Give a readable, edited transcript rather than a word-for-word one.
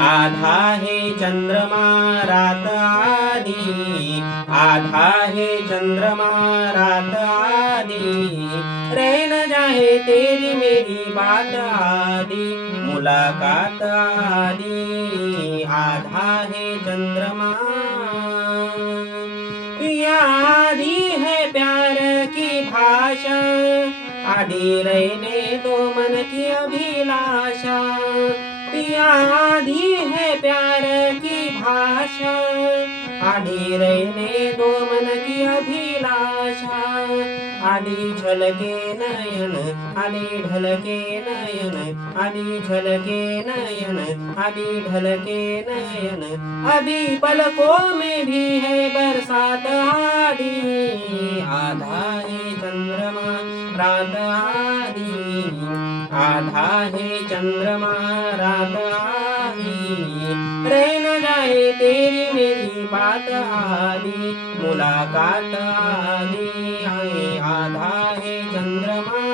आधा है चंद्रमा रात आधी, आधा है चंद्रमा रात आधी, रह न जाए तेरी मेरी बात आधी, मुलाकात आधी, आधा है चंद्रमा। पिया आधी है प्यार की भाषा, आधी रहने दो मन की अभिलाषा। पिया आधी है प्यार की भाषा, आधी रहने दो मन की अभिलाषा। आधी झलके नयन, आधी ढलके नयन, आधी झलके नयन, आधी ढलके नयन, अभी पलकों में भी है बरसात आधी, आधा है चंद्रमा रात आधी, आधा है चंद्रमा रात आधी, रह न जाए तेरी मेरी बात आधी, मुलाकात आधी, आधा है चंद्रमा।